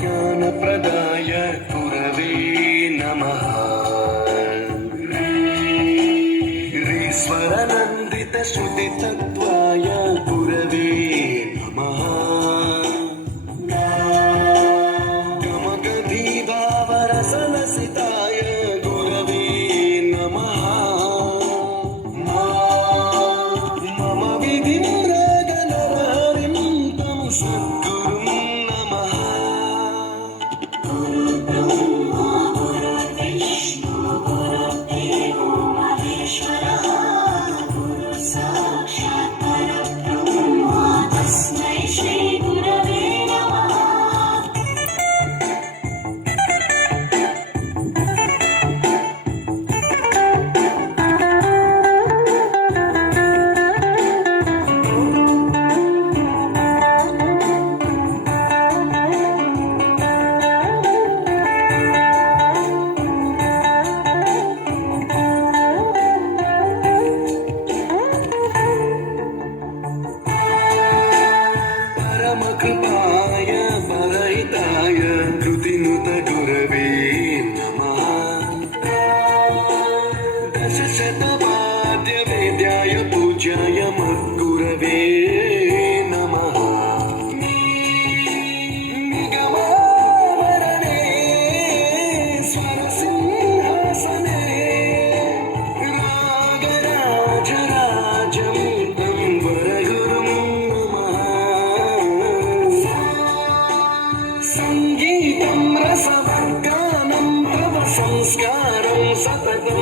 ज्ञानप्रदाय गुरवे नमः। ईश्वरानन्दितश्रुतितत्त्वाय गुरवे नमः। गमगधीभावरसलसिताय गुरवे नमः। मम विधिं रागनरहरिं तं सद्गुरुं नमः। परमकृपाय परहिताय कृतिनुत गुरवे नमः। दशशतवाद्यवेद्याय पूज्याय मद्गुरवे नमः। निगमावरणे स्वरसिंहासने रागराजराजं तं वरगुरुं नमः। सङ्गीतं रसवर्गानं तव संस्कारं सततं